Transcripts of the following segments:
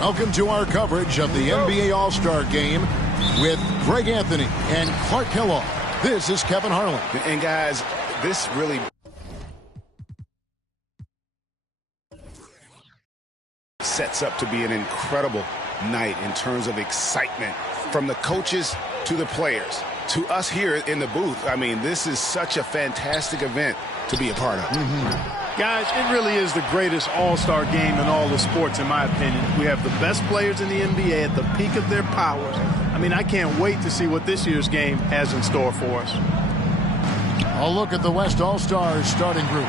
Welcome to our coverage of the NBA All-Star Game with Greg Anthony and Clark Kellogg. This is Kevin Harlan. And guys, this really sets up to be an incredible night in terms of excitement from the coaches to the players to us here in the booth. I mean, this is such a fantastic event to be a part of. Guys, it really is the greatest all-star game in all the sports, in my opinion. We have the best players in the NBA at the peak of their powers. I mean, I can't wait to see what this year's game has in store for us. A look at the West All-Stars starting group.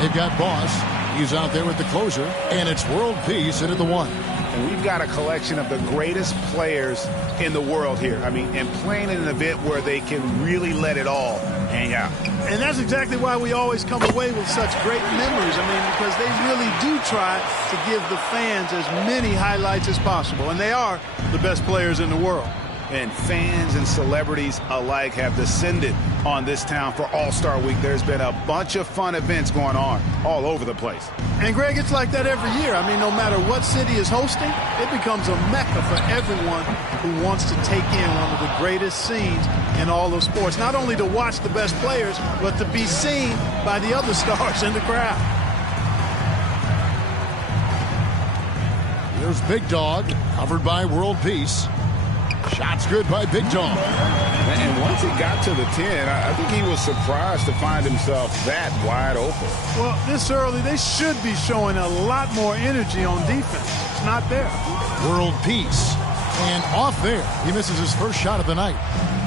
They've got Boss. He's out there with the closer. And it's World Peace in at the 1. And we've got a collection of the greatest players in the world here. I mean, and playing in an event where they can really let it all hang out. And that's exactly why we always come away with such great memories. I mean, because they really do try to give the fans as many highlights as possible. And they are the best players in the world. And fans and celebrities alike have descended on this town for All-Star Week. There's been a bunch of fun events going on all over the place. And, Greg, it's like that every year. I mean, no matter what city is hosting, it becomes a mecca for everyone who wants to take in one of the greatest scenes in all of sports. Not only to watch the best players, but to be seen by the other stars in the crowd. Here's Big Dog, covered by World Peace. Shots good by Big Dog. And once he got to the 10, I think he was surprised to find himself that wide open. Well, this early, they should be showing a lot more energy on defense. It's not there. World Peace. And off there, he misses his first shot of the night.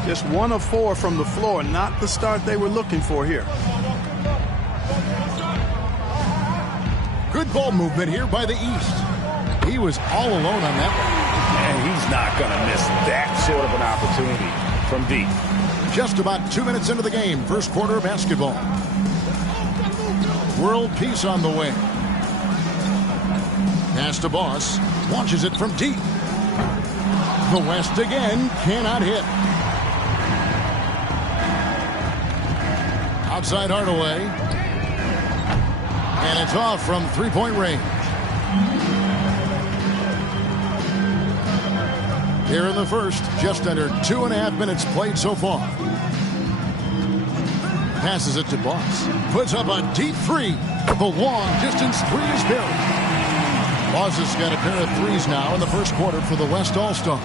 Just 1 of 4 from the floor, not the start they were looking for here. Good ball movement here by the East. He was all alone on that one. And he's not going to miss that sort of an opportunity from deep. Just about 2 minutes into the game, first quarter of basketball. World Peace on the way. Pass to Boss. Launches it from deep. The West again cannot hit. Outside Hardaway. And it's off from three-point range. Here in the first, just under 2.5 minutes played so far. Passes it to Boss. Puts up a deep three. The long-distance three is buried. Boss has got a pair of threes now in the first quarter for the West All-Stars.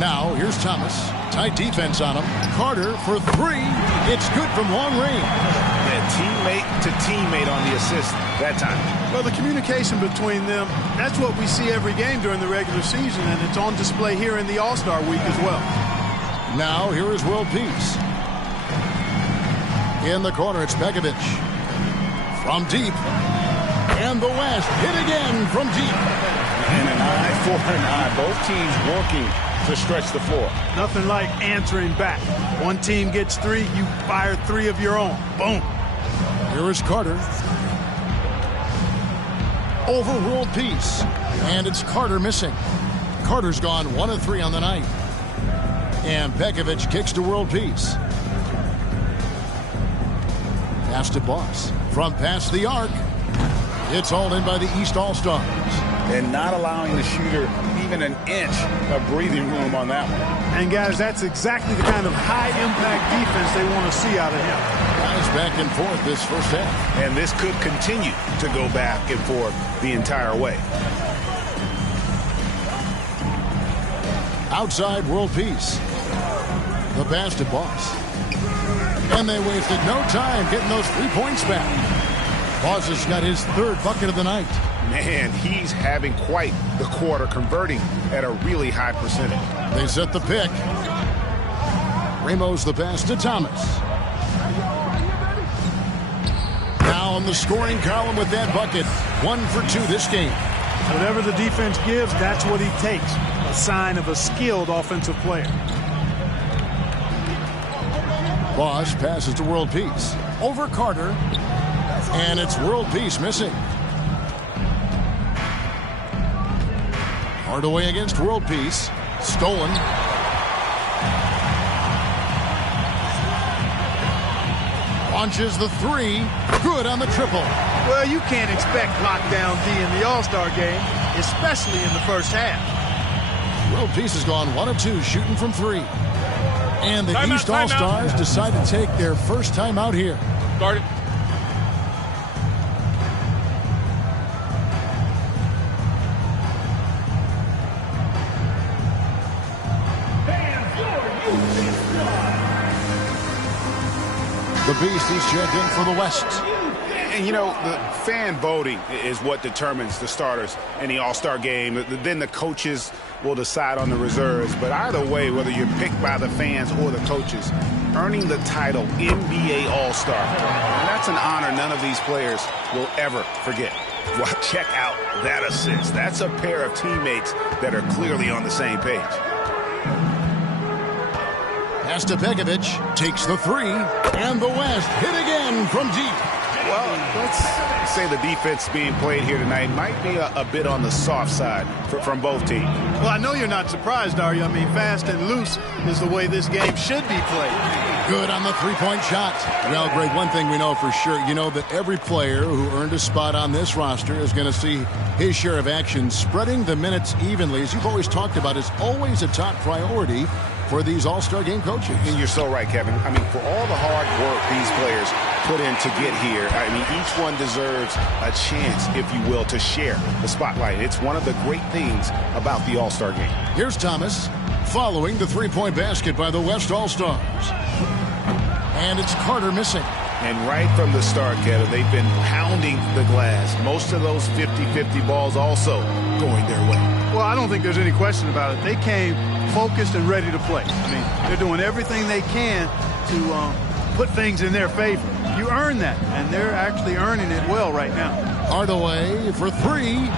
Now, here's Thomas. Tight defense on him. Carter for three. It's good from long range. Teammate to teammate on the assist that time. Well, the communication between them, that's what we see every game during the regular season, and it's on display here in the All-Star Week as well. Now, here is World Peace. In the corner, it's Begovic. From deep. And the West hit again from deep. And an eye for an eye. Both teams working to stretch the floor. Nothing like answering back. One team gets 3, you fire 3 of your own. Boom. Here is Carter. Over World Peace. And it's Carter missing. Carter's gone 1 of 3 on the night. And Begovic kicks to World Peace. Pass to Boss. From past the arc. It's hauled in by the East All-Stars. And not allowing the shooter even an inch of breathing room on that one. And, guys, that's exactly the kind of high-impact defense they want to see out of him. Guys back and forth this first half. And this could continue to go back and forth the entire way. Outside World Peace. The pass to Boss. And they wasted no time getting those 3 points back. Boss has got his 3rd bucket of the night. Man, he's having quite the quarter, converting at a really high percentage. They set the pick. Ramos the pass to Thomas. Now in the scoring column with that bucket. 1 for 2 this game. Whatever the defense gives, that's what he takes. A sign of a skilled offensive player. Boss passes to World Peace. Over Carter. And it's World Peace missing. Hardaway against World Peace. Stolen. Launches the 3. Good on the triple. Well, you can't expect lockdown D in the All-Star game, especially in the first half. World Peace has gone 1 of 2 shooting from 3. And the Timeout, East All-Stars decide to take their first time out here. Guarded. The Beast, he's checked in for the West. And, you know, the fan voting is what determines the starters in the All-Star game. Then the coaches will decide on the reserves. But either way, whether you're picked by the fans or the coaches, earning the title NBA All-Star, that's an honor none of these players will ever forget. Well, check out that assist. That's a pair of teammates that are clearly on the same page. Pass to Pekovic, takes the 3, and the West hit again from deep. Well, let's say the defense being played here tonight might be a bit on the soft side from both teams. Well, I know you're not surprised, are you? I mean, fast and loose is the way this game should be played. Good on the three-point shot. Well, Greg, one thing we know for sure, you know that every player who earned a spot on this roster is going to see his share of action. Spreading the minutes evenly, as you've always talked about, is always a top priority for these All-Star game coaches. And you're so right, Kevin. I mean, for all the hard work these players put in to get here, I mean, each one deserves a chance, if you will, to share the spotlight. It's one of the great things about the All-Star game. Here's Thomas following the three-point basket by the West All-Stars. And it's Carter missing. And right from the start, Kevin, they've been pounding the glass. Most of those 50-50 balls also going their way. Well, I don't think there's any question about it. They came focused and ready to play. I mean, they're doing everything they can to put things in their favor. You earn that, and they're actually earning it well right now. Hardaway for 3.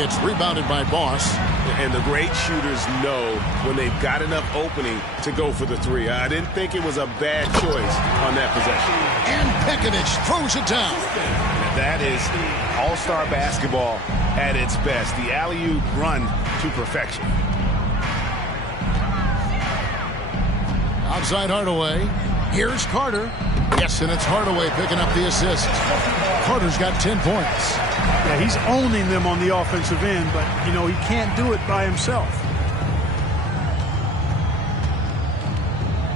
It's rebounded by Boss. And the great shooters know when they've got enough opening to go for the 3. I didn't think it was a bad choice on that possession. And Pekovic throws it down. That is all-star basketball at its best. The alley-oop run to perfection. Outside Hardaway. Here's Carter. Yes, and it's Hardaway picking up the assist. Carter's got 10 points. Yeah, he's owning them on the offensive end, but, you know, he can't do it by himself.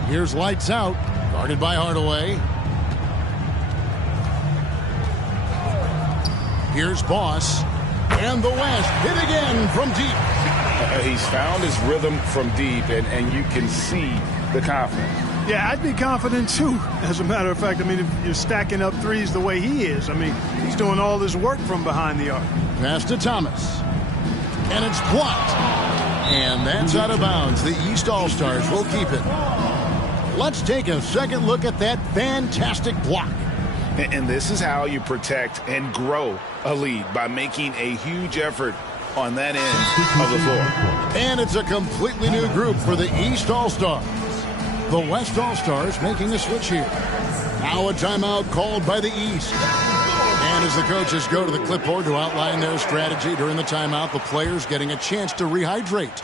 Here's Lights Out, guarded by Hardaway. Here's Boss. And the West hit again from deep. He's found his rhythm from deep, and you can see the confidence. Yeah, I'd be confident, too. As a matter of fact, I mean, if you're stacking up threes the way he is, I mean, he's doing all his work from behind the arc. Pass to Thomas. And it's blocked. And that's out of bounds. The East All-Stars will keep it. Let's take a second look at that fantastic block. And this is how you protect and grow a lead, by making a huge effort on that end of the floor. And it's a completely new group for the East All-Stars. The West All-Stars making a switch here. Now a timeout called by the East. And as the coaches go to the clipboard to outline their strategy during the timeout, the players getting a chance to rehydrate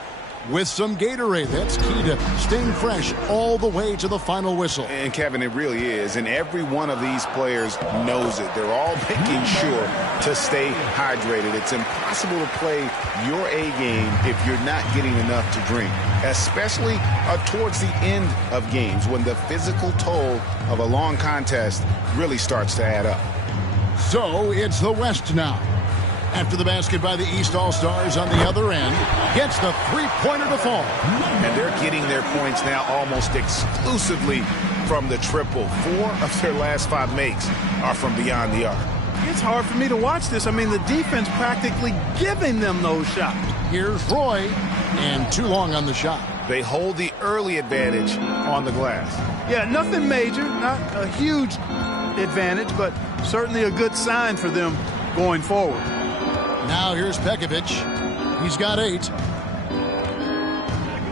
with some Gatorade. That's key to staying fresh all the way to the final whistle. And, Kevin, it really is. And every one of these players knows it. They're all making sure to stay hydrated. It's impossible to play your A game if you're not getting enough to drink, especially towards the end of games when the physical toll of a long contest really starts to add up. So it's the West now. After the basket by the East All-Stars on the other end, gets the three-pointer to fall. And they're getting their points now almost exclusively from the triple. 4 of their last 5 makes are from beyond the arc. It's hard for me to watch this. I mean, the defense practically giving them those shots. Here's Roy, and too long on the shot. They hold the early advantage on the glass. Yeah, nothing major, not a huge advantage, but certainly a good sign for them going forward. Now here's Pekovic. He's got 8.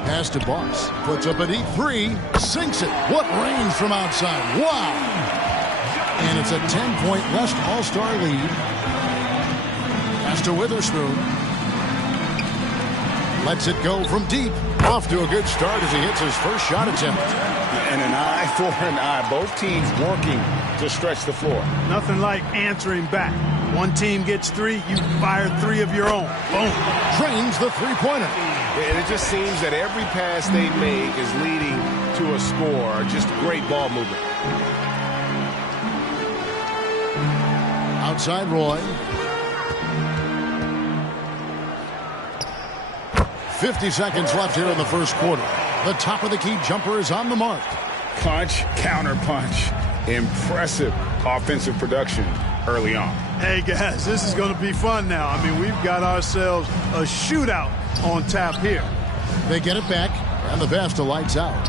Pass to Boss. Puts up a deep 3. Sinks it. What range from outside. Wow. And it's a 10-point West All-Star lead. Pass to Witherspoon. Lets it go from deep. Off to a good start as he hits his first shot attempt. And an eye for an eye. Both teams working to stretch the floor. Nothing like answering back. One team gets 3, you fire 3 of your own. Boom. Drains the three-pointer. And it just seems that every pass they make is leading to a score. Just great ball movement. Outside Roy. 50 seconds left here in the first quarter. The top of the key jumper is on the mark. Punch, counter punch. Impressive offensive production early on. Hey, guys, this is going to be fun now. I mean, we've got ourselves a shootout on tap here. They get it back, and the Vesta lights out.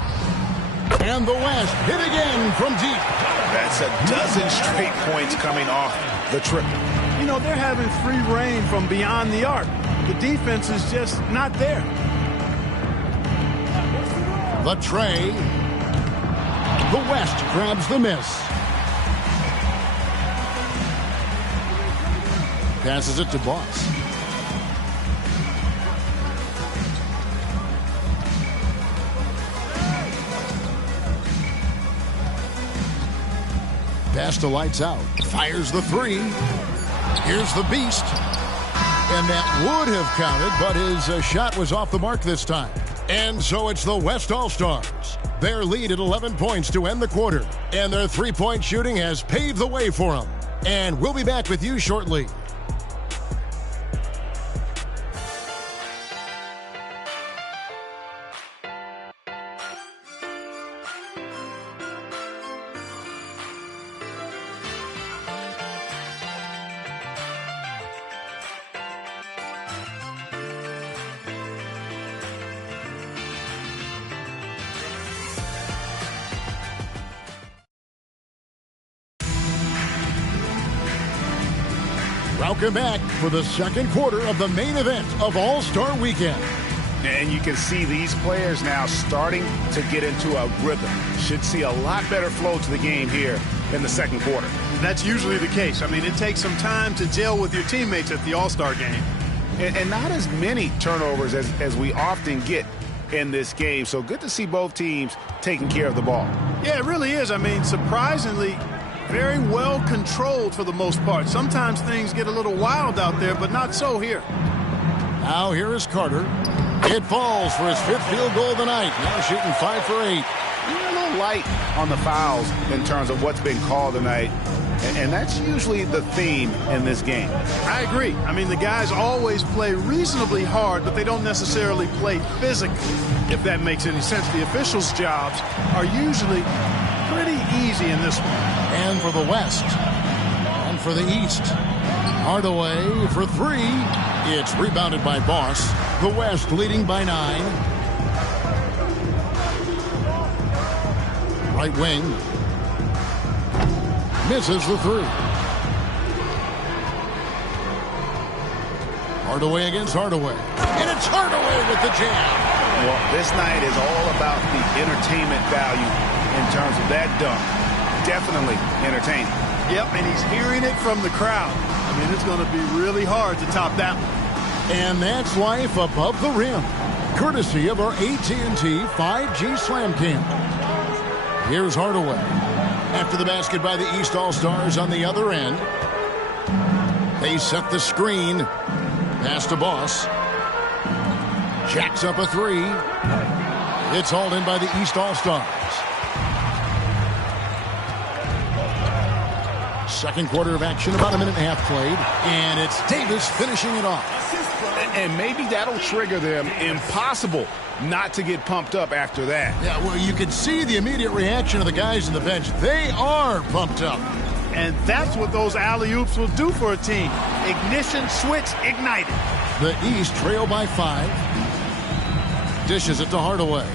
And the West hit again from deep. That's a dozen straight points coming off the triple. You know, they're having free reign from beyond the arc. The defense is just not there. The tray. The West grabs the miss. Passes it to Boss. Vesta lights out. Fires the 3. Here's the beast. And that would have counted, but his shot was off the mark this time. And so it's the West All-Stars. Their lead at 11 points to end the quarter. And their three-point shooting has paved the way for them. And we'll be back with you shortly. Welcome back for the second quarter of the main event of All-Star Weekend. And you can see these players now starting to get into a rhythm. Should see a lot better flow to the game here in the second quarter. That's usually the case. I mean, it takes some time to gel with your teammates at the All-Star game. And not as many turnovers as we often get in this game. So good to see both teams taking care of the ball. Yeah, it really is. I mean, surprisingly, very well controlled for the most part. Sometimes things get a little wild out there, but not so here. Now here is Carter. It falls for his 5th field goal of the night. Now shooting 5 for 8. You're a little light on the fouls in terms of what's been called tonight. And that's usually the theme in this game. I agree. I mean, the guys always play reasonably hard, but they don't necessarily play physically, if that makes any sense. The officials' jobs are usually pretty easy in this one. And for the West. And for the East. Hardaway for 3. It's rebounded by Boss. The West leading by 9. Right wing. Misses the 3. Hardaway against Hardaway. And it's Hardaway with the jam. Well, this night is all about the entertainment value in terms of that dunk. Definitely entertaining. Yep, and he's hearing it from the crowd. I mean, it's going to be really hard to top that one. And that's life above the rim. Courtesy of our AT&T 5G Slam Cam. Here's Hardaway. After the basket by the East All-Stars on the other end. They set the screen. Pass to Boss. Jacks up a 3. It's hauled in by the East All-Stars. Second quarter of action, about a minute and a half played. And it's Davis finishing it off. And maybe that'll trigger them. Impossible not to get pumped up after that. Yeah, well, you can see the immediate reaction of the guys on the bench. They are pumped up. And that's what those alley-oops will do for a team. Ignition switch ignited. The East trail by 5. Dishes it to Hardaway.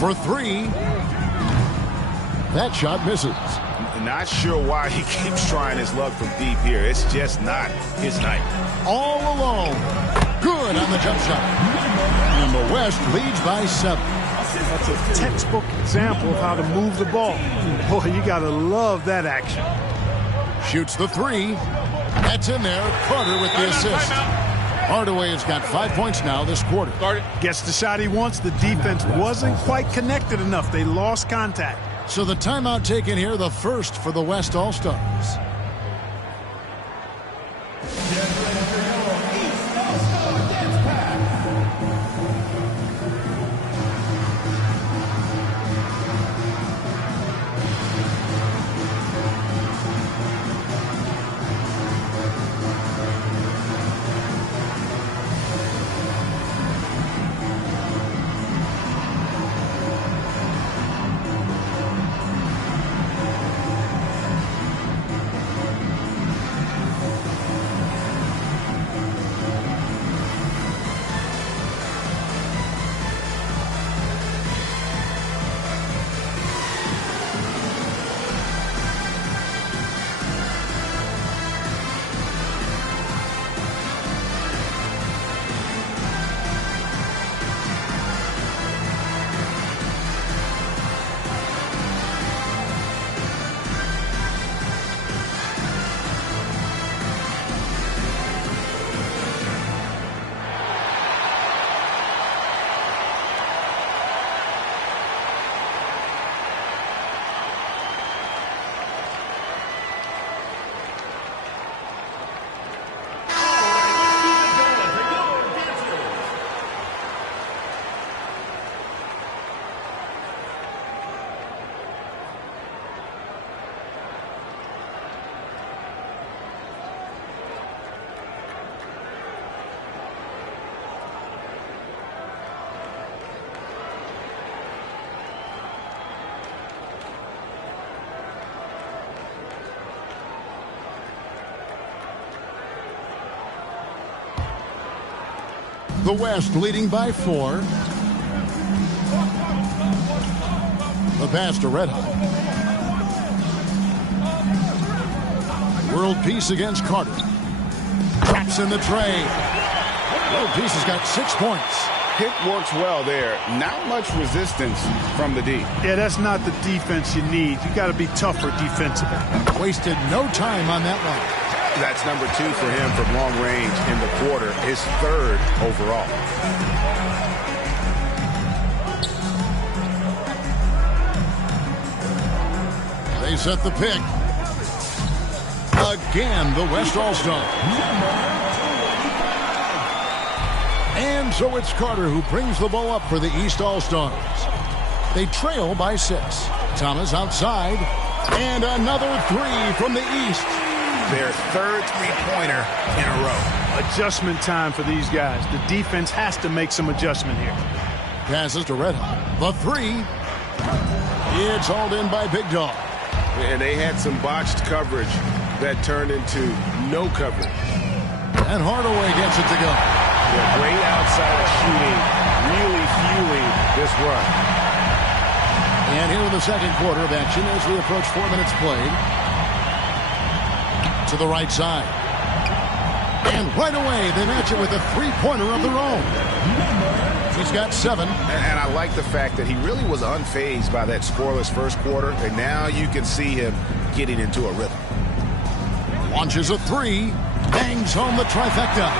For 3. That shot misses. Not sure why he keeps trying his luck from deep here. It's just not his night. All alone. Good on the jump shot. And the West leads by 7. That's a textbook example of how to move the ball. Boy, you got to love that action. Shoots the 3. That's in there. Carter with the assist. Hardaway has got 5 points now this quarter. Gets the shot he wants. The defense wasn't quite connected enough. They lost contact. So the timeout taken here, the first for the West All-Stars. The West leading by 4. The pass to Red Hot. World Peace against Carter. Drops in the tray. World Peace has got 6 points. Pick works well there. Not much resistance from the D. Yeah, that's not the defense you need. You got to be tougher defensively. Wasted no time on that one. That's number 2 for him from long range in the quarter, his 3rd overall. They set the pick. Again, the West All-Star. And so it's Carter who brings the ball up for the East All-Stars. They trail by 6. Thomas outside. And another 3 from the East. Their 3rd three-pointer in a row. Adjustment time for these guys. The defense has to make some adjustment here. Passes to Red Hot. The 3. It's hauled in by Big Dog. And they had some botched coverage that turned into no coverage. And Hardaway gets it to go. Yeah, great outside shooting, really fueling this run. And here in the second quarter of action as we approach 4 minutes played. To the right side. And right away, they match it with a three-pointer of their own. He's got 7. And I like the fact that he really was unfazed by that scoreless first quarter. And now you can see him getting into a rhythm. Launches a 3. Bangs home the trifecta.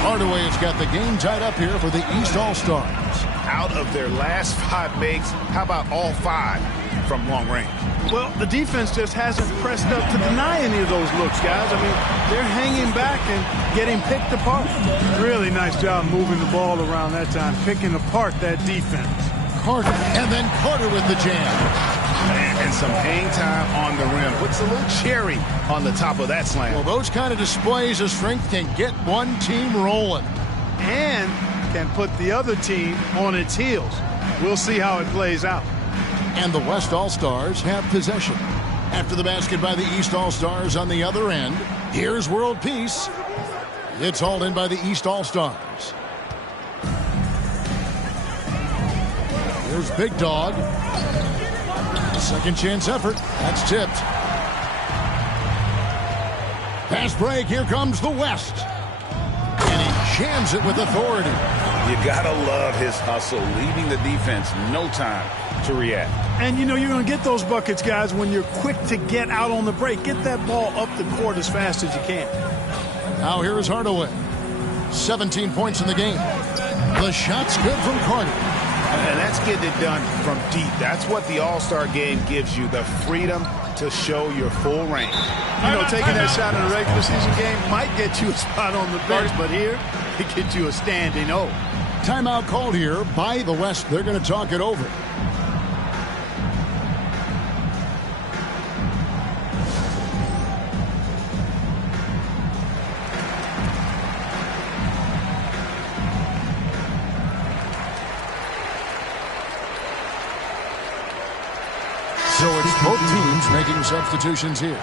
Hardaway has got the game tied up here for the East All-Stars. Out of their last 5 makes, how about all 5 from long range? Well, the defense just hasn't pressed up to deny any of those looks, guys. I mean, they're hanging back and getting picked apart. Really nice job moving the ball around that time, picking apart that defense. Carter, and then Carter with the jam. And some hang time on the rim. Puts a little cherry on the top of that slam. Well, those kind of displays of strength can get one team rolling. And can put the other team on its heels. We'll see how it plays out. And the West All-Stars have possession. After the basket by the East All-Stars on the other end, here's World Peace. It's hauled in by the East All-Stars. Here's Big Dog. Second chance effort. That's tipped. Pass break. Here comes the West. And he jams it with authority. You gotta love his hustle, leaving the defense no time to react. And you know you're going to get those buckets, guys, when you're quick to get out on the break. Get that ball up the court as fast as you can. Now here is Hardaway. 17 points in the game. The shot's good from Carter. And that's getting it done from deep. That's what the All-Star game gives you, the freedom to show your full range. You know, taking that shot in a regular season game might get you a spot on the bench, but here, it gets you a standing O. Timeout called here by the West. They're going to talk it over. So it's both teams making substitutions here.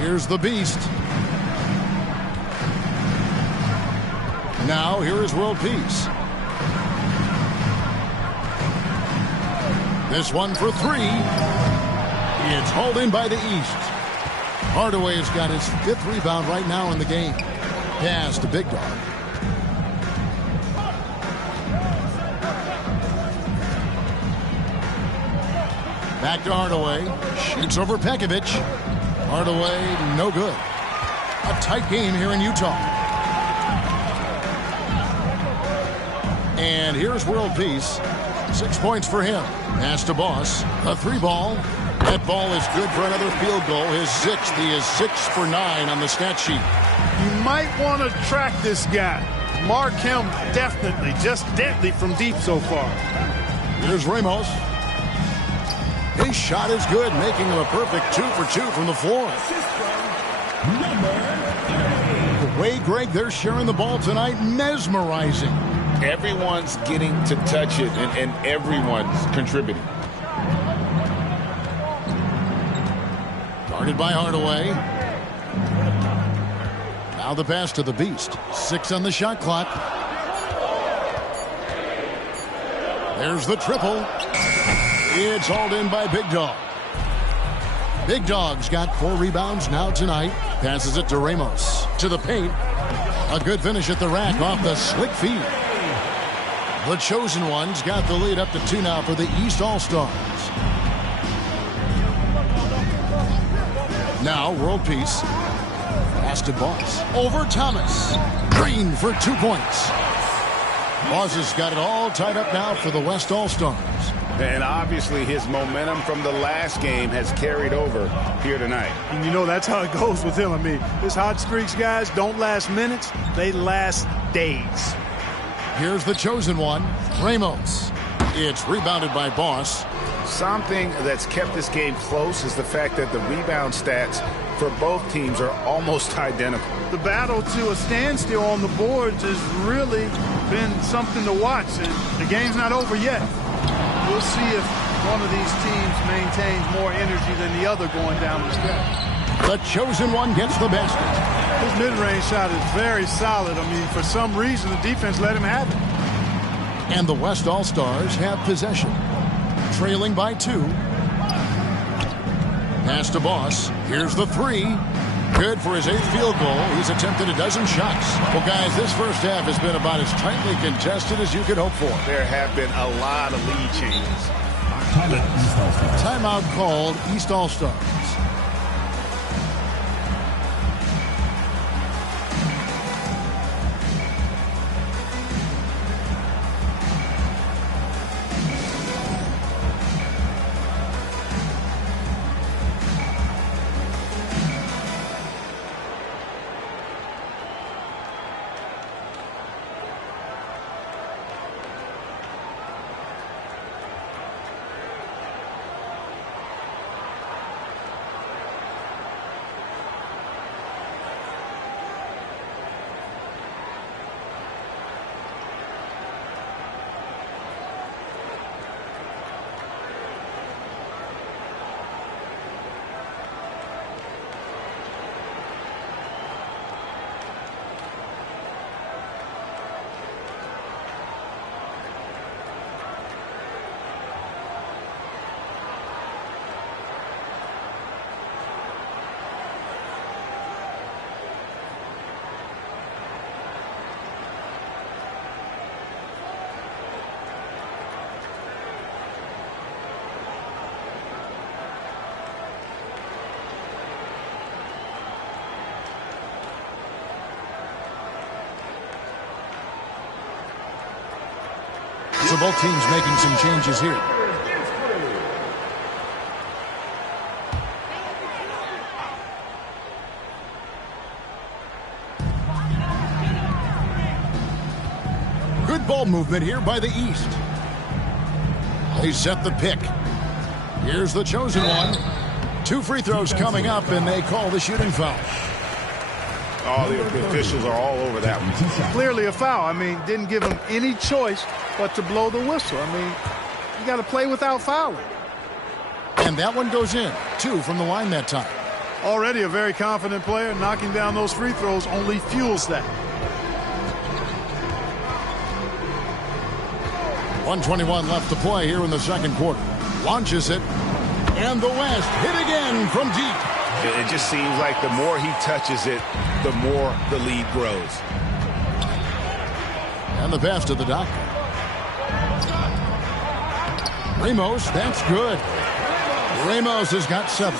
Here's the Beast. Now here is World Peace. This one for three. It's hauled in by the East. Hardaway has got his 5th rebound right now in the game. Pass to Big Dog. Back to Hardaway. Shoots over Pekovic. Hardaway, no good. A tight game here in Utah. And here's World Peace. 6 points for him. Pass to Boss. A 3-ball. That ball is good for another field goal. His 6th. He is 6 for 9 on the stat sheet. You might want to track this guy. Mark him definitely, just deadly from deep so far. Here's Ramos. His shot is good, making him a perfect 2 for 2 from the floor. The way, Greg, they're sharing the ball tonight, mesmerizing. Everyone's getting to touch it, and everyone's contributing. Guarded by Hardaway. Now the pass to the Beast. 6 on the shot clock. There's the triple. It's hauled in by Big Dog. Big Dog's got 4 rebounds now tonight. Passes it to Ramos. To the paint. A good finish at the rack off the slick feed. The Chosen Ones got the lead up to 2 now for the East All-Stars. Now World Peace. Pass to Boss. Over Thomas. Green for 2 points. Boss has got it all tied up now for the West All-Stars. And obviously his momentum from the last game has carried over here tonight. And you know, that's how it goes with him. I mean, his hot streaks, guys, don't last minutes. They last days. Here's the Chosen One, Ramos. It's rebounded by Boss. Something that's kept this game close is the fact that the rebound stats for both teams are almost identical. The battle to a standstill on the boards has really been something to watch, and the game's not over yet. We'll see if one of these teams maintains more energy than the other going down the stretch. The Chosen One gets the basket. His mid-range shot is very solid. I mean, for some reason, the defense let him have it. And the West All-Stars have possession. Trailing by 2. Pass to Boss. Here's the 3. Good for his 8th field goal. He's attempted a dozen shots. Well, guys, this first half has been about as tightly contested as you could hope for. There have been a lot of lead changes. Timeout called, East All-Stars. So both teams making some changes here. Good ball movement here by the East. They set the pick. Here's the chosen one. 2 free throws coming up, and they call the shooting foul. Oh, the officials are all over that one. Clearly a foul. I mean, didn't give him any choice but to blow the whistle. I mean, you got to play without fouling. And that one goes in. 2 from the line that time. Already a very confident player. Knocking down those free throws only fuels that. 1:21 left to play here in the second quarter. Launches it. And the West hit again from deep. It just seems like the more he touches it, the more the lead grows. And the pass to the doctor. Ramos, that's good. Ramos has got 7.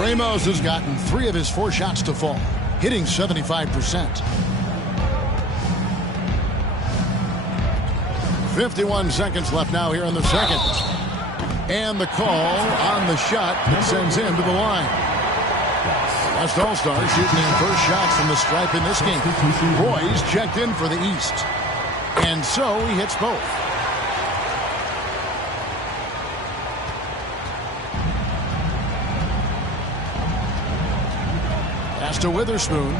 Ramos has gotten 3 of his 4 shots to fall, hitting 75%. 51 seconds left now here in the second. And the call on the shot that sends him to the line. West All-Stars shooting their first shots from the stripe in this game. Roy's checked in for the East. And so he hits both. Pass to Witherspoon.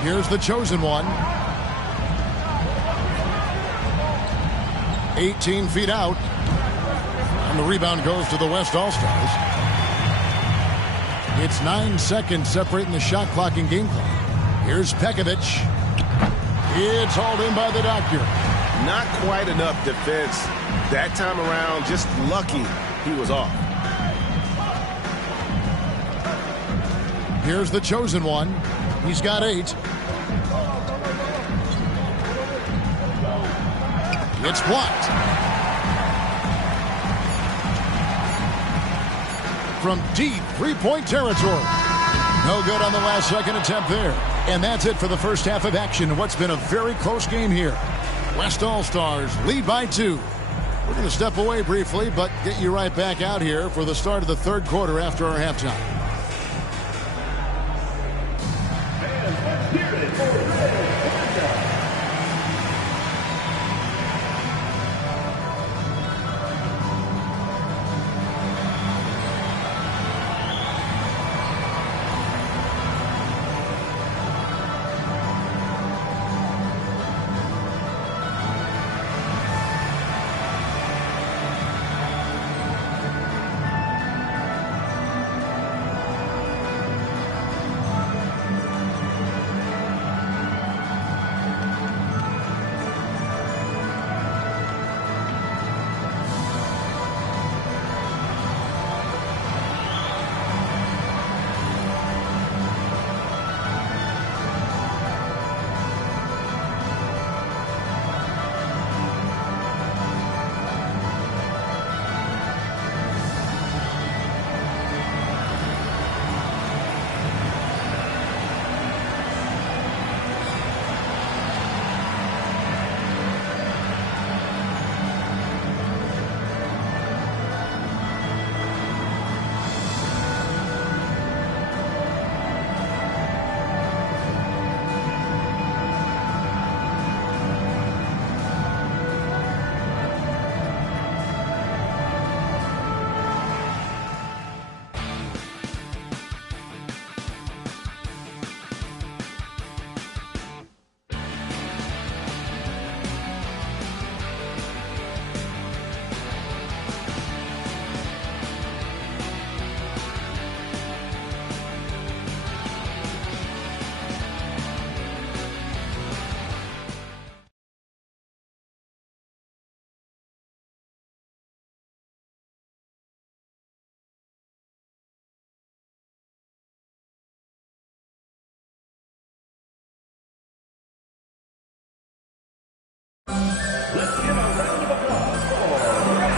Here's the chosen one. 18 feet out. And the rebound goes to the West All-Stars. It's 9 seconds separating the shot clock and game clock. Here's Pekovic. It's hauled in by the doctor. Not quite enough defense that time around. Just lucky he was off. Here's the chosen one. He's got 8. It's blocked. From deep three-point territory. No good on the last second attempt there. And that's it for the first half of action in what's been a very close game here. West All-Stars lead by 2. We're going to step away briefly, but get you right back out here for the start of the third quarter after our halftime.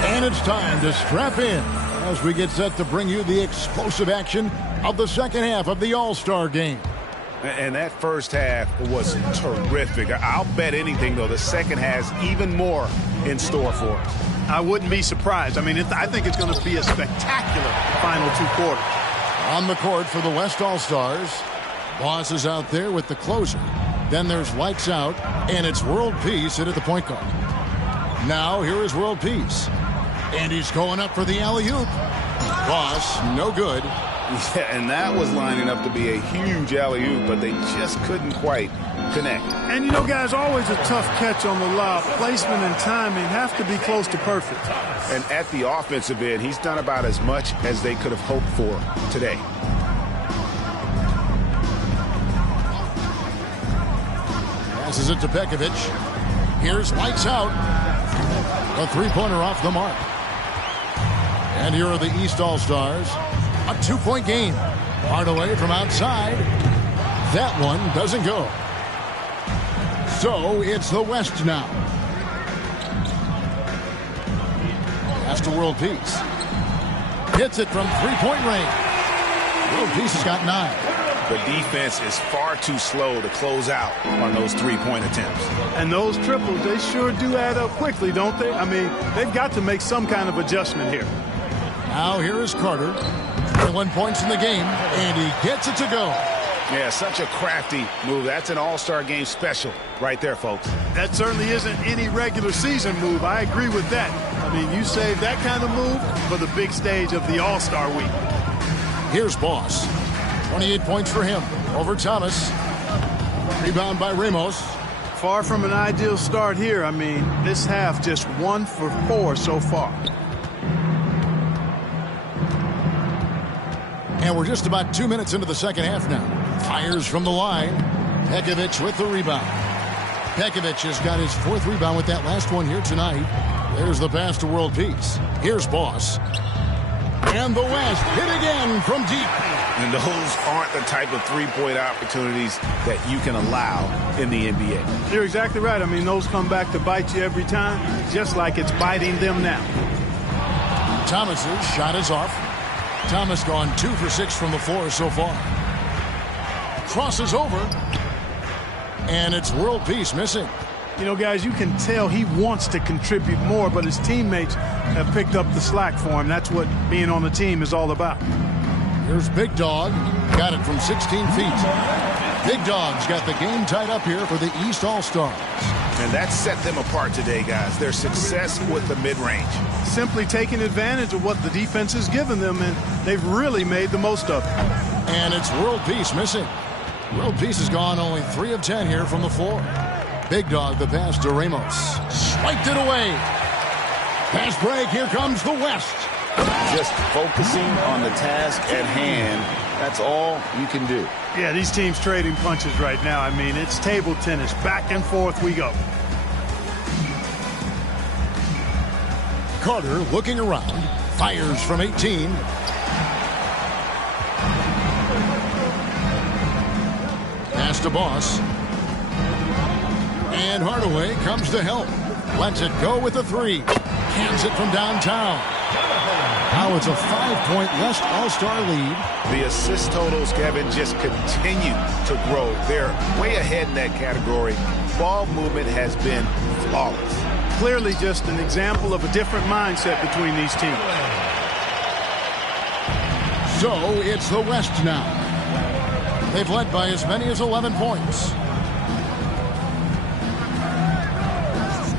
And it's time to strap in as we get set to bring you the explosive action of the second half of the All-Star game. And that first half was terrific. I'll bet anything, though, the second has even more in store for us. I wouldn't be surprised. I mean, I think it's going to be a spectacular final 2 quarters. On the court for the West All-Stars, Boss is out there with the closer. Then there's Lights Out, and it's World Peace at the point guard. Now here is World Peace. And he's going up for the alley-oop. Boss, no good. Yeah, and that was lining up to be a huge alley-oop, but they just couldn't quite connect. And, you know, guys, always a tough catch on the lob. Placement and timing have to be close to perfect. And at the offensive end, he's done about as much as they could have hoped for today. Passes it to Pekovic. Here's Lights Out. A three-pointer off the mark. And here are the East All-Stars. A 2-point game. Hardaway from outside. That one doesn't go. So it's the West now. Pass to World Peace. Hits it from three-point range. World Peace has got 9. The defense is far too slow to close out on those three-point attempts. And those triples, they sure do add up quickly, don't they? I mean, they've got to make some kind of adjustment here. Now here is Carter. 21 points in the game, and he gets it to go. Yeah, such a crafty move. That's an all-star game special right there, folks. That certainly isn't any regular season move. I agree with that. I mean, you save that kind of move for the big stage of the All-Star week. Here's Boss. 28 points for him over Thomas. Rebound by Ramos. Far from an ideal start here. I mean, this half just 1 for 4 so far. And we're just about 2 minutes into the second half now. Fires from the line. Pekovic with the rebound. Pekovic has got his 4th rebound with that last one here tonight. There's the pass to World Peace. Here's Boss. And the West hit again from deep. And those aren't the type of three-point opportunities that you can allow in the NBA. You're exactly right. I mean, those come back to bite you every time, just like it's biting them now. Thomas's shot is off. Thomas gone 2 for 6 from the floor so far. Crosses over. And it's World Peace missing. You know, guys, you can tell he wants to contribute more, but his teammates have picked up the slack for him. That's what being on the team is all about. Here's Big Dog. Got it from 16 feet. Big Dog's got the game tied up here for the East All-Stars. And that set them apart today, guys. Their success with the mid-range. Simply taking advantage of what the defense has given them, and they've really made the most of it. And it's World Peace missing. World Peace has gone only 3 of 10 here from the floor. Big Dog, the pass to Ramos. Swiped it away. Pass break. Here comes the West. Just focusing on the task at hand. That's all you can do. Yeah, these teams trading punches right now. I mean, it's table tennis. Back and forth we go. Carter looking around. Fires from 18. Pass to Boss. And Hardaway comes to help. Lets it go with the 3. Cans it from downtown. Now it's a 5-point West All-Star lead. The assist totals, Kevin, just continue to grow. They're way ahead in that category. Ball movement has been flawless. Clearly just an example of a different mindset between these teams. So it's the West now. They've led by as many as 11 points.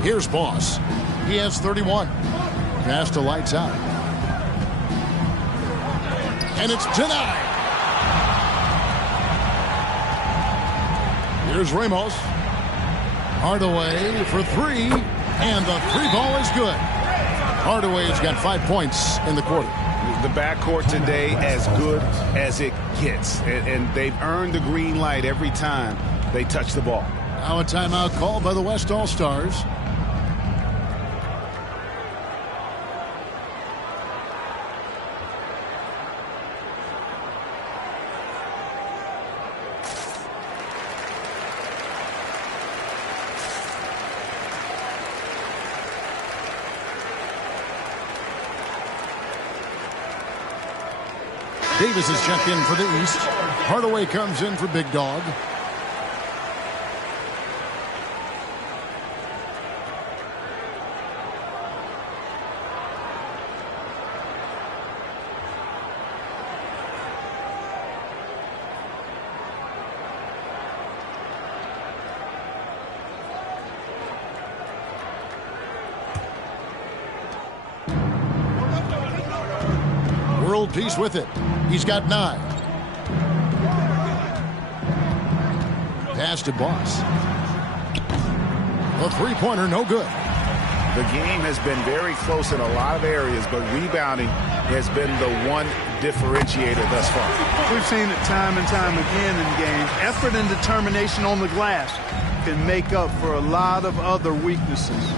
Here's Boss. He has 31. Pass to Lights Out. And it's denied. Here's Ramos. Hardaway for 3. And the 3 ball is good. Hardaway's got 5 points in the quarter. The backcourt today as good as it gets. And they've earned the green light every time they touch the ball. Now a timeout called by the West All-Stars. Davis is checked in for the East. Hardaway comes in for Big Dog. World Peace with it. He's got 9. Pass to Boss. The three-pointer, no good. The game has been very close in a lot of areas, but rebounding has been the one differentiator thus far. We've seen it time and time again in games. Effort and determination on the glass can make up for a lot of other weaknesses.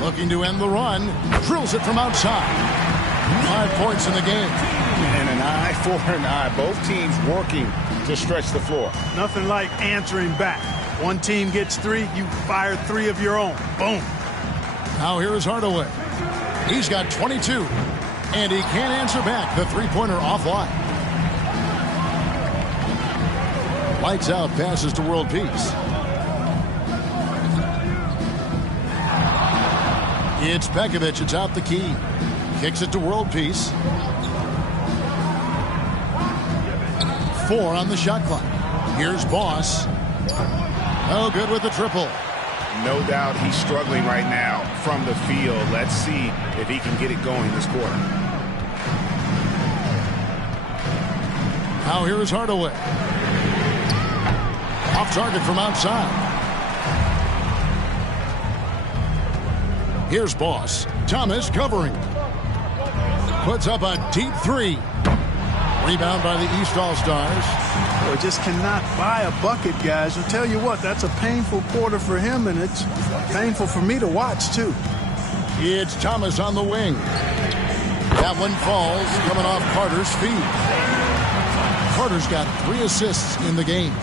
Looking to end the run. Drills it from outside. 5 points in the game. And an eye for an eye. Both teams working to stretch the floor. Nothing like answering back. One team gets 3, you fire 3 of your own. Boom. Now here is Hardaway. He's got 22. And he can't answer back. The three-pointer offline. Lights out, passes to World Peace. It's Pekovic. It's out the key. Kicks it to World Peace. 4 on the shot clock. Here's Boss. Oh, good with the triple. No doubt he's struggling right now from the field. Let's see if he can get it going this quarter. Now here is Hardaway. Off target from outside. Here's Boss. Thomas covering. Puts up a deep 3. Rebound by the East All-Stars. Boy, just cannot buy a bucket, guys. I'll tell you what, that's a painful quarter for him, and it's painful for me to watch, too. It's Thomas on the wing. That one falls, coming off Carter's feet. Carter's got 3 assists in the game.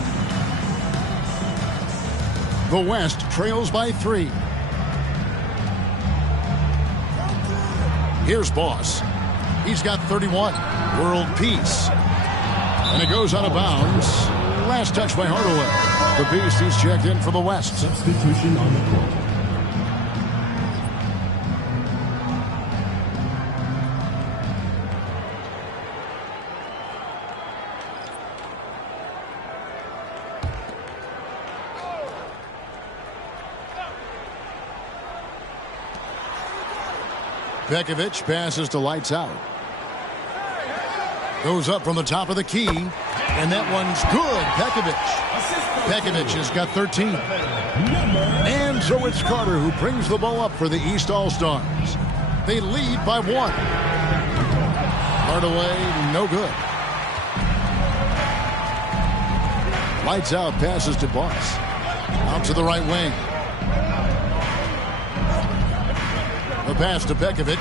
The West trails by 3. Here's Boss. He's got 31. World Peace. And it goes out of bounds. Last touch by Hardaway. The Beast is checked in for the West. Substitution on the court. Pekovic passes to Lights Out. Goes up from the top of the key. And that one's good. Pekovic has got 13. And so it's Carter who brings the ball up for the East All-Stars. They lead by 1. Hardaway, no good. Lights Out passes to Boss. Out to the right wing. The pass to Pekovic.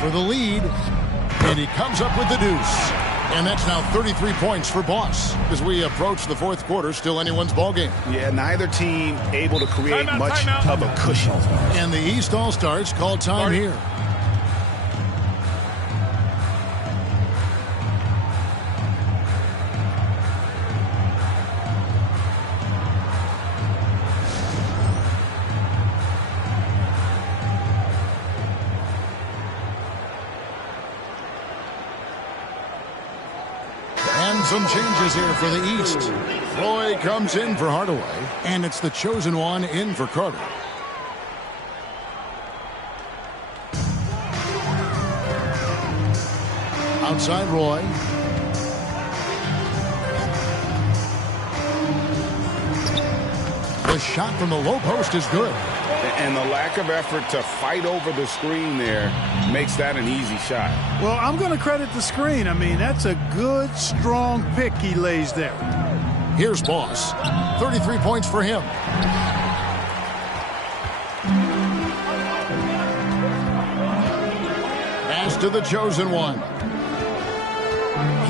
For the lead. And he comes up with the deuce. And that's now 33 points for Boss. As we approach the fourth quarter, still anyone's ballgame. Yeah, neither team able to create much of a cushion. And the East All-Stars call time here. Some changes here for the East. Roy comes in for Hardaway, and it's the chosen one in for Carter. Outside Roy. The shot from the low post is good. And the lack of effort to fight over the screen there makes that an easy shot. Well, I'm going to credit the screen. I mean, that's a good, strong pick he lays there. Here's Boss. 33 points for him. Pass to the chosen one.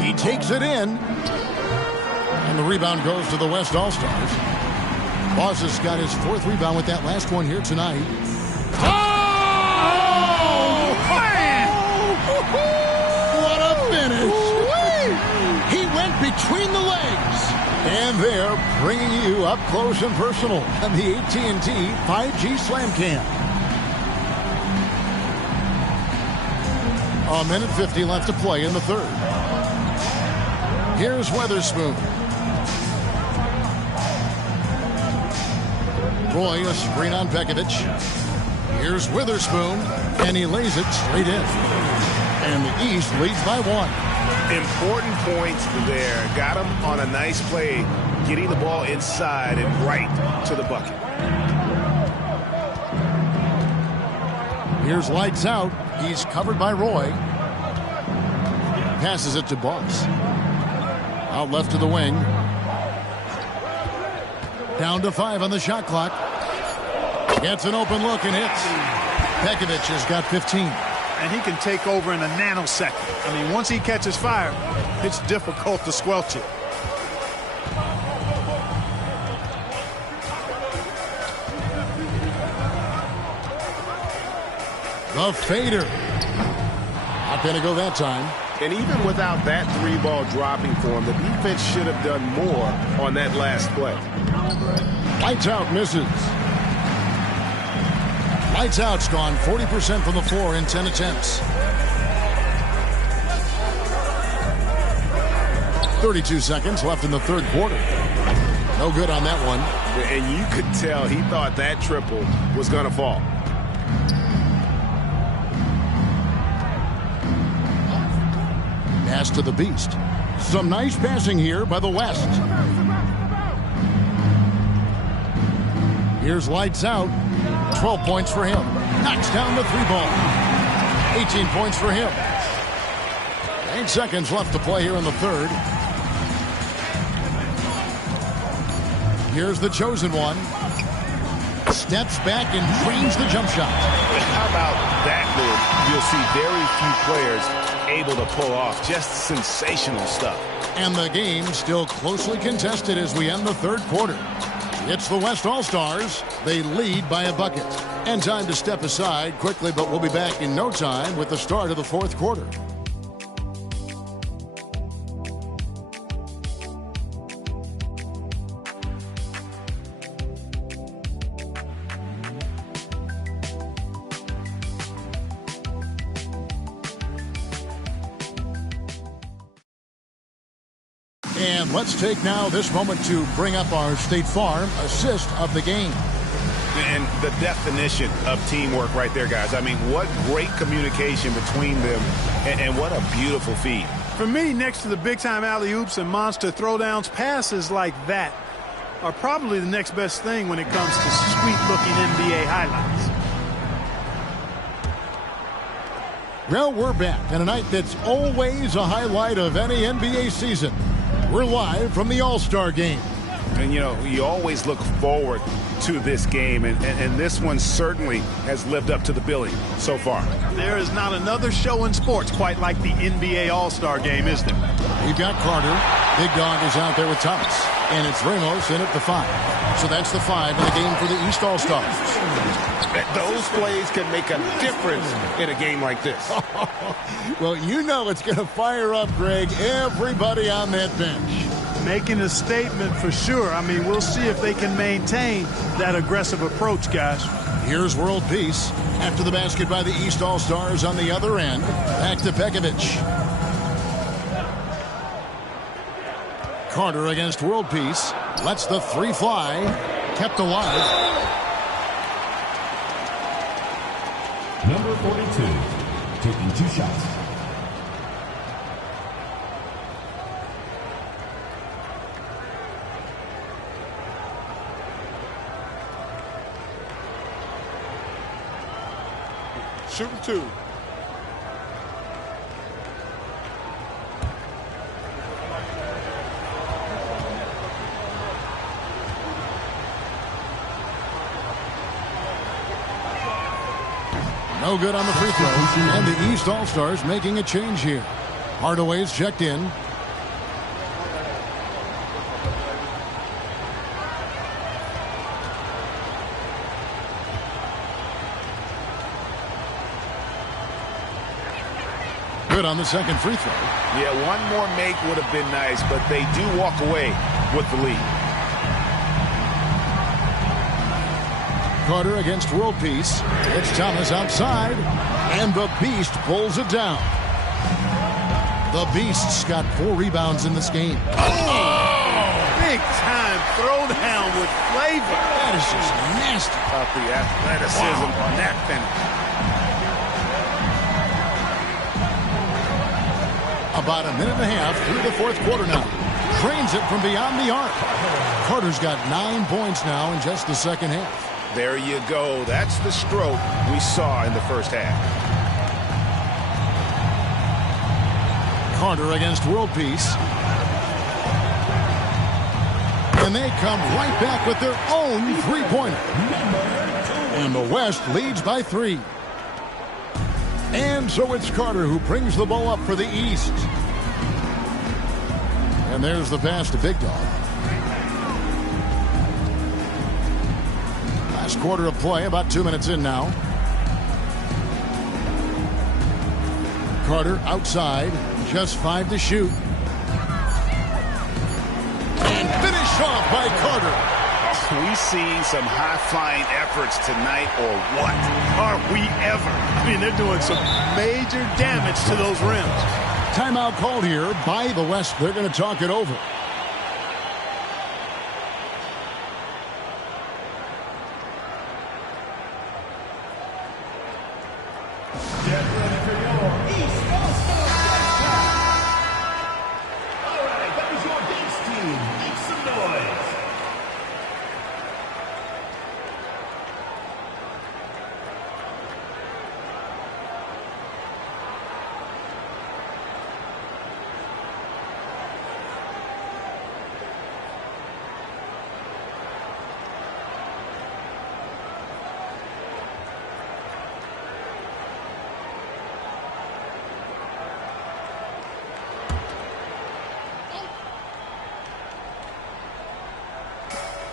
He takes it in. And the rebound goes to the West All-Stars. Boss has got his 4th rebound with that last one here tonight. Oh, man! What a finish! He went between the legs. And they're bringing you up close and personal on the AT&T 5G Slam Cam. A minute 50 left to play in the 3rd. Here's Weatherspoon. Roy, a screen on Pekovic. Here's Witherspoon, and he lays it straight in. And the East leads by 1. Important points there. Got him on a nice play, getting the ball inside and right to the bucket. Here's Lights Out. He's covered by Roy. Passes it to Boss. Out left to the wing. Down to 5 on the shot clock. Gets an open look and hits. Pekovic has got 15. And he can take over in a nanosecond. I mean, once he catches fire, it's difficult to squelch it. The fader. Not going to go that time. And even without that 3-ball dropping for him, the defense should have done more on that last play. Lights Out misses. Lights Out's gone 40% from the floor in 10 attempts. 32 seconds left in the 3rd quarter. No good on that one. And you could tell he thought that triple was going to fall. Pass to the Beast. Some nice passing here by the West. Here's Lights Out. 12 points for him. Knocks down the 3-ball. 18 points for him. 8 seconds left to play here in the 3rd. Here's the chosen one. Steps back and drains the jump shot. How about that move? You'll see very few players able to pull off. Just sensational stuff. And the game still closely contested as we end the 3rd quarter. It's the West All-Stars. They lead by a bucket. And time to step aside quickly, but we'll be back in no time with the start of the 4th quarter. And let's take now this moment to bring up our State Farm assist of the game. And the definition of teamwork right there, guys. I mean, what great communication between them, and what a beautiful feed. For me, next to the big-time alley-oops and monster throwdowns, passes like that are probably the next best thing when it comes to sweet-looking NBA highlights. Well, we're back on a night that's always a highlight of any NBA season. We're live from the All-Star Game. And, you know, you always look forward to this game, and this one certainly has lived up to the billing so far. There is not another show in sports quite like the NBA All-Star Game, is there? We've got Carter. Big Dog is out there with Thomas. And it's Ramos in at the 5. So that's the 5 in the game for the East All-Stars. Those plays can make a difference in a game like this. Well, you know it's going to fire up, Greg, everybody on that bench. Making a statement for sure. I mean, we'll see if they can maintain that aggressive approach, guys. Here's World Peace. After the basket by the East All-Stars on the other end. Back to Pekovic. Carter against World Peace. Lets the 3 fly. Kept alive. Number 42, taking 2 shots. Shooting 2. No good on the free throw. And the East All-Stars making a change here. Hardaway's checked in. Good on the second free throw. Yeah, one more make would have been nice, but they do walk away with the lead. Carter against World Peace. It's Thomas outside, and the Beast pulls it down. The Beast's got 4 rebounds in this game. Big time throwdown with flavor. That is just nasty. About the athleticism on that finish. About a minute and a half through the fourth quarter now. Trains it from beyond the arc. Carter's got 9 points now in just the second half. There you go. That's the stroke we saw in the first half. Carter against World Peace. And they come right back with their own three-pointer. And the West leads by 3. And so it's Carter who brings the ball up for the East. And there's the pass to Big Dog. Last quarter of play, about 2 minutes in now. Carter outside, just 5 to shoot. And finished off by Carter. We see some high-flying efforts tonight, or what? Are we ever? I mean, they're doing some major damage to those rims. Timeout called here by the West. They're going to talk it over.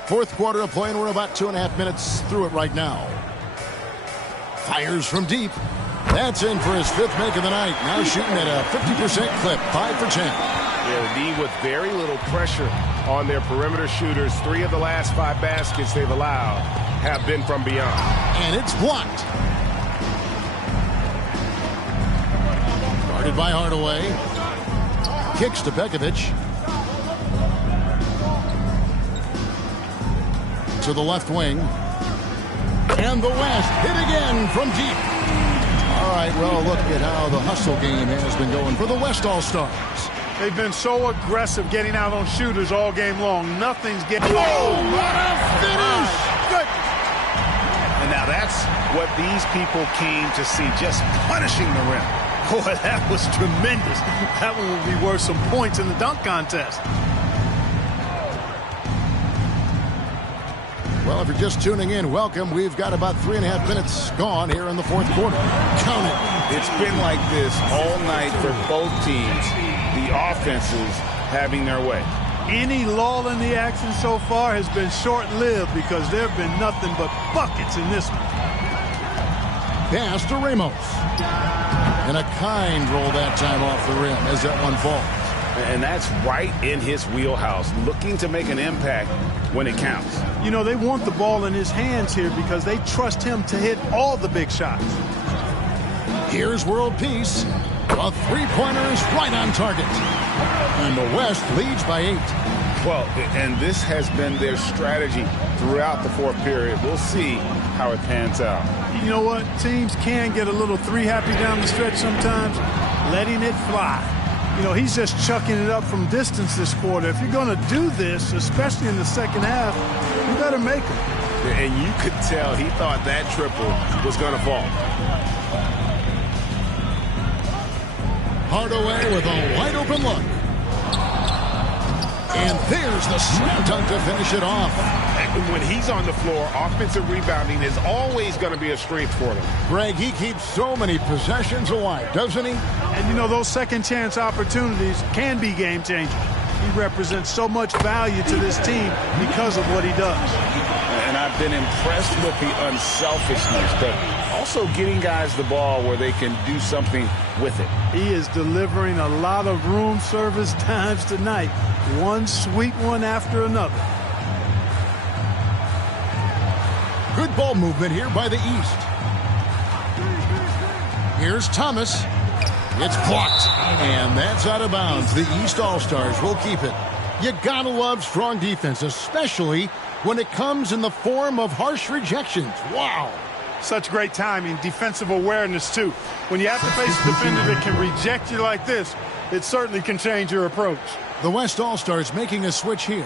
Fourth quarter of play, and we're about 2.5 minutes through it right now. Fires from deep. That's in for his 5th make of the night. Now shooting at a 50% clip, 5 for 10. Yeah, the D with very little pressure on their perimeter shooters. 3 of the last 5 baskets they've allowed have been from beyond. And it's blocked. Guarded by Hardaway. Kicks to Begovic. To the left wing. And the West hit again from deep. All right, well, look at how the hustle game has been going for the West All-Stars. They've been so aggressive getting out on shooters all game long. Nothing's getting... Oh, what a finish! Good. And now that's what these people came to see, just punishing the rim. Boy, that was tremendous. That one will be worth some points in the dunk contest. Well, if you're just tuning in, welcome. We've got about 3.5 minutes gone here in the fourth quarter. Count it. It's been like this all night for both teams. The offenses having their way. Any lull in the action so far has been short-lived because there have been nothing but buckets in this one. Pass to Ramos. And a kind roll that time off the rim as that one falls. And that's right in his wheelhouse, looking to make an impact when it counts. You know, they want the ball in his hands here because they trust him to hit all the big shots. Here's World Peace. A three-pointer is right on target. And the West leads by 8. Well, and this has been their strategy throughout the fourth period. We'll see how it pans out. You know what? Teams can get a little three-happy down the stretch sometimes, letting it fly. You know, he's just chucking it up from distance this quarter. If you're going to do this, especially in the second half, you better make them. And you could tell he thought that triple was going to fall. Hardaway with a wide-open look. And there's the slam dunk to finish it off. When he's on the floor, offensive rebounding is always going to be a strength for them. Greg, he keeps so many possessions alive, doesn't he? And, you know, those second-chance opportunities can be game-changing. He represents so much value to this team because of what he does. And I I've been impressed with the unselfishness, but also getting guys the ball where they can do something with it. He is delivering a lot of room service times tonight. One sweet one after another. Good ball movement here by the East. Here's Thomas. It's blocked. And that's out of bounds. The East All-Stars will keep it. You gotta love strong defense, especially when it comes in the form of harsh rejections. Wow. Such great timing, defensive awareness, too. When you have to face a defender that can reject you like this, it certainly can change your approach. The West All-Stars making a switch here.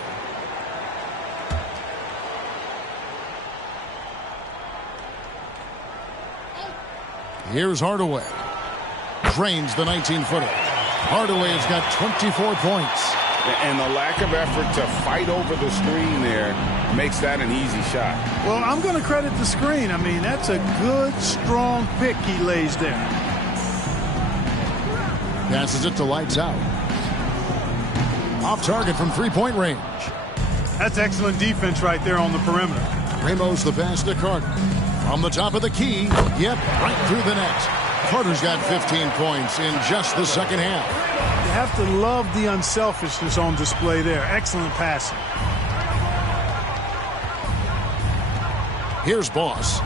Here's Hardaway. Drains the 19-footer. Hardaway has got 24 points. And the lack of effort to fight over the screen there makes that an easy shot. Well, I'm going to credit the screen. I mean, that's a good, strong pick he lays there. Passes it to Lights Out. Off target from three-point range. That's excellent defense right there on the perimeter. Ramos the pass to Carter. From the top of the key. Yep, right through the net. Carter's got 15 points in just the second half. You have to love the unselfishness on display there. Excellent passing. Here's Boss.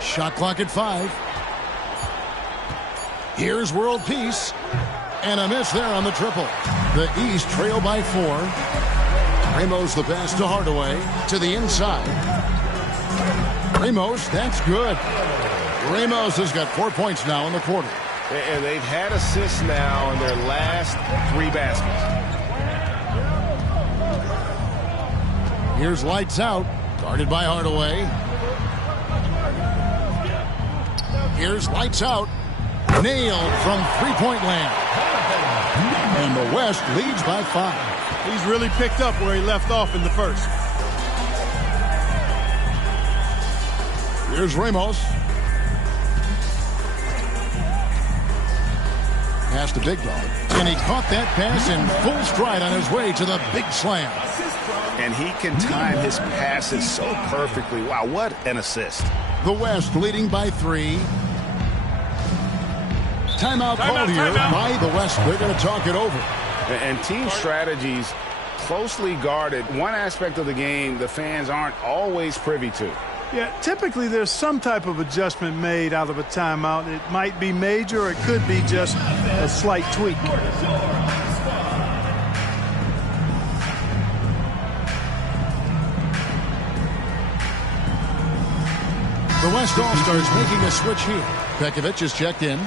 Shot clock at 5. Here's World Peace. And a miss there on the triple. The East trail by 4. Ramos the pass to Hardaway. To the inside. Ramos, that's good. Ramos has got 4 points now in the quarter. And they've had assists now in their last 3 baskets. Here's Lights Out. Guarded by Hardaway. Here's Lights Out. Nailed from three-point land. And the West leads by 5. He's really picked up where he left off in the first. Here's Ramos. Pass to Big Dog. And he caught that pass in full stride on his way to the big slam. And he can time his passes so perfectly. Wow, what an assist. The West leading by 3. Timeout called here by the West. They're going to talk it over. And team strategies closely guarded. One aspect of the game the fans aren't always privy to. Yeah, typically there's some type of adjustment made out of a timeout. It might be major or it could be just a slight tweak. The West All-Stars making a switch here. Pekovic is checked in.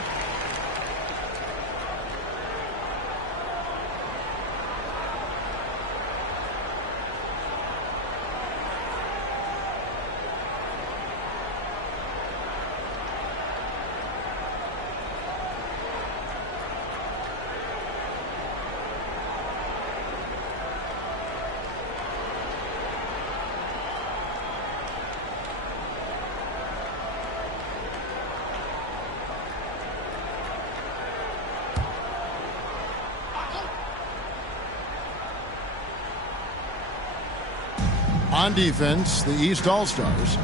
On defense, the East All-Stars.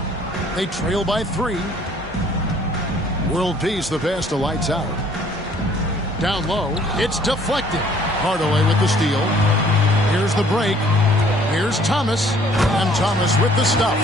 They trail by 3. World Peace, the pass to Lights Out. Down low, it's deflected. Hardaway with the steal. Here's the break. Here's Thomas. And Thomas with the stuff.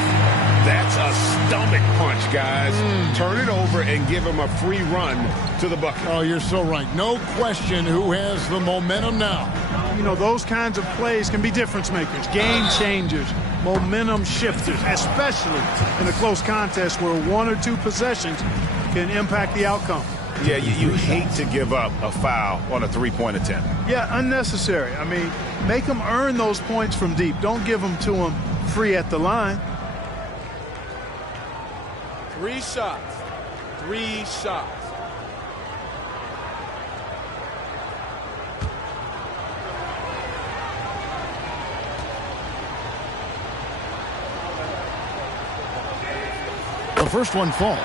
That's a stomach punch, guys. Turn it over and give him a free run to the bucket. Oh, you're so right. No question who has the momentum now. You know, those kinds of plays can be difference makers, game changers, momentum shifters, especially in a close contest where 1 or 2 possessions can impact the outcome. Yeah, you hate to give up a foul on a three-point attempt. Yeah, unnecessary. I mean, make them earn those points from deep. Don't give them to them free at the line. 3 shots. 3 shots. The first one falls.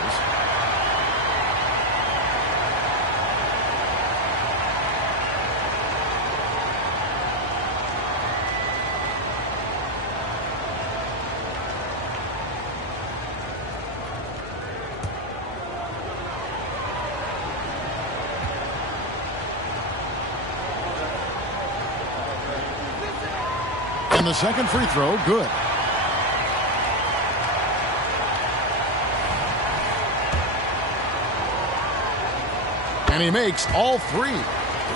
And the second free throw, good. And he makes all three.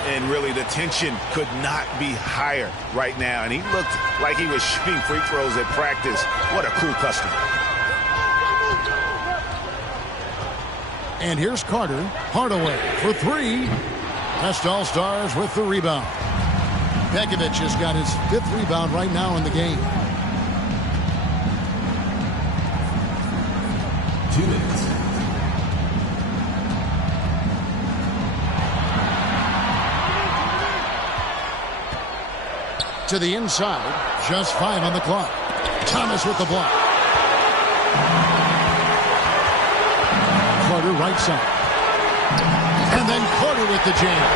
And really, the tension could not be higher right now. And he looked like he was shooting free throws at practice. What a cool customer. And here's Carter. Hardaway for three. West All-Stars with the rebound. Pekovic has got his 5th rebound right now in the game. 2 minutes. To the inside. Just 5 on the clock. Thomas with the block. Carter right side. And then Carter with the jam.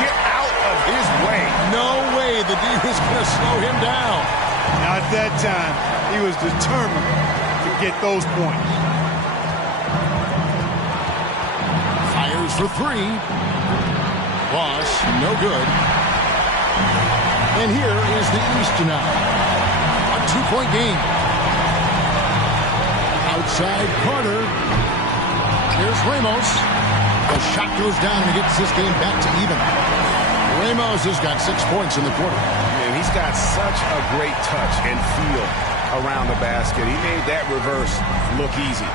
Get out of his way. No way the D is going to slow him down. Not that time. He was determined to get those points. Fires for three. Boss, no good. And here is the East now. A 2-point game. Outside Carter. Here's Ramos. The shot goes down and gets this game back to even. Ramos has got 6 points in the quarter. Man, he's got such a great touch and feel around the basket. He made that reverse look easy.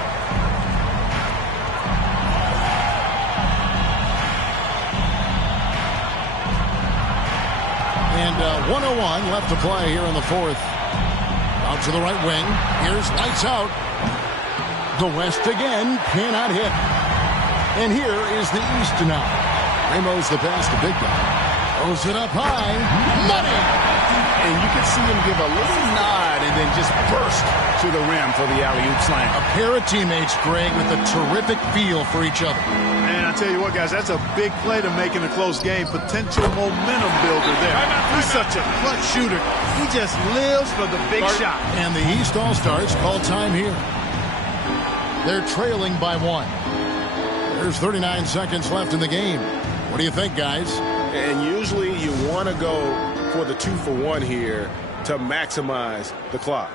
And 1:01 left to play here in the 4th. Out to the right wing. Here's lights out. The West again cannot hit. And here is the East now. Ramos the pass to Big Guy. Throws it up high. Money! And you can see him give a little nod and then just burst to the rim for the alley-oop slam. A pair of teammates, Greg, with a terrific feel for each other. Man, I tell you what, guys, that's a big play to make in a close game. Potential momentum builder there. He's such a clutch shooter. He just lives for the big shot. And the East All-Stars call time here. They're trailing by 1. There's 39 seconds left in the game. What do you think, guys? And usually you want to go for the 2-for-1 here to maximize the clock.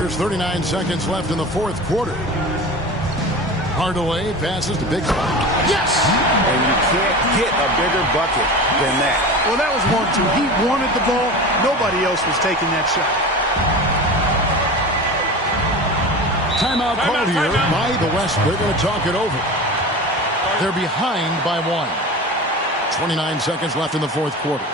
There's 39 seconds left in the 4th quarter. Hardaway passes to Big. Yes! And you can't get a bigger bucket than that. Well, that was 1-2. He wanted the ball. Nobody else was taking that shot. Timeout called here by the West. They're going to talk it over. They're behind by 1. 29 seconds left in the 4th quarter.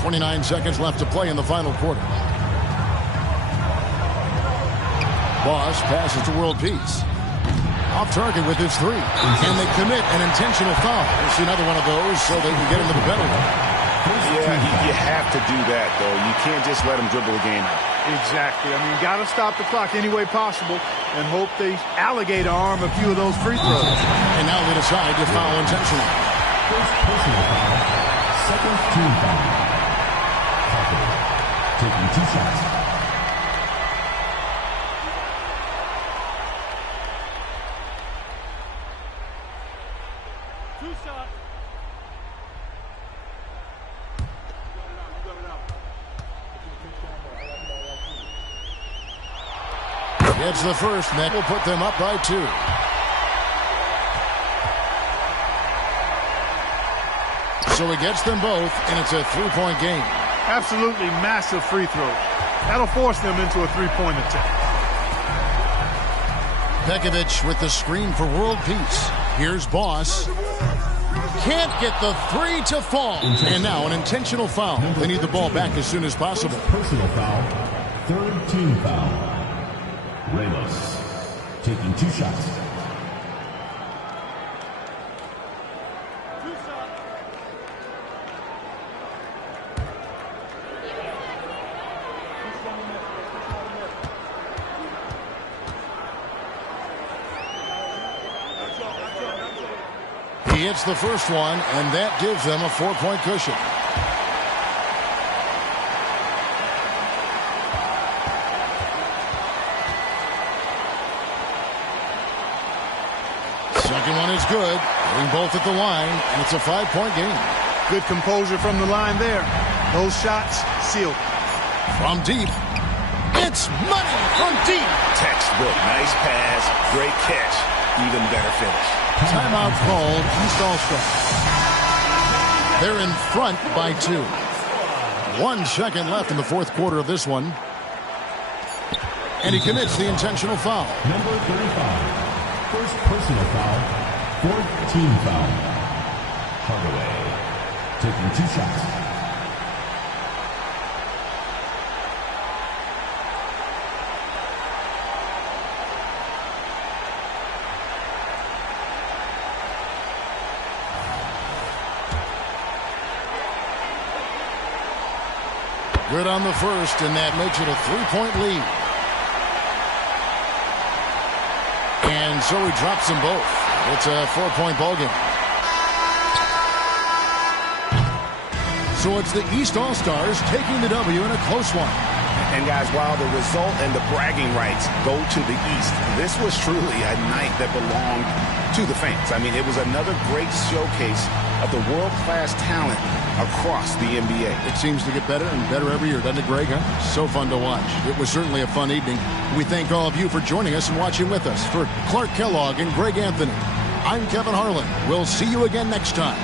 29 seconds left to play in the final quarter. Boss passes to World Peace. Off target with his three. And they commit an intentional foul. We'll see another one of those so they can get into the penalty. Yeah, you have to do that, though. You can't just let them dribble the game out. Exactly. I mean, got to stop the clock any way possible and hope they alligator arm a few of those free throws. And now they decide to foul intentionally. First personal foul. Second team foul. Harper taking 2 shots. Gets the first, and that will put them up by 2. So he gets them both, and it's a 3-point game. Absolutely massive free throw. That'll force them into a three-point attempt. Pekovic with the screen for World Peace. Here's Boss. Can't get the three to fall. And now an intentional foul. They need the ball back as soon as possible. Personal foul. Third team foul. Ramos taking 2 shots. He hits the first one, and that gives them a 4-point cushion. Second one is good. Hitting both at the line, and it's a 5-point game. Good composure from the line there. Those shots sealed. From deep. It's money from deep. Textbook. Nice pass. Great catch. Even better finish. Timeout called. East All-Star. They're in front by 2. 1 second left in the fourth quarter of this one. And he commits the intentional foul. Number 35. First personal foul, 4th team foul. Hardaway taking 2 shots. Good on the first, and that makes it a 3-point lead. And so he drops them both. It's a 4-point ball game. So it's the East All-Stars taking the W in a close one. And guys, while the result and the bragging rights go to the East, this was truly a night that belonged to the fans. I mean, it was another great showcase of the world-class talent across the NBA. It seems to get better and better every year, doesn't it, Greg? Huh? So fun to watch. It was certainly a fun evening. We thank all of you for joining us and watching with us. For Clark Kellogg and Greg Anthony, I'm Kevin Harlan. We'll see you again next time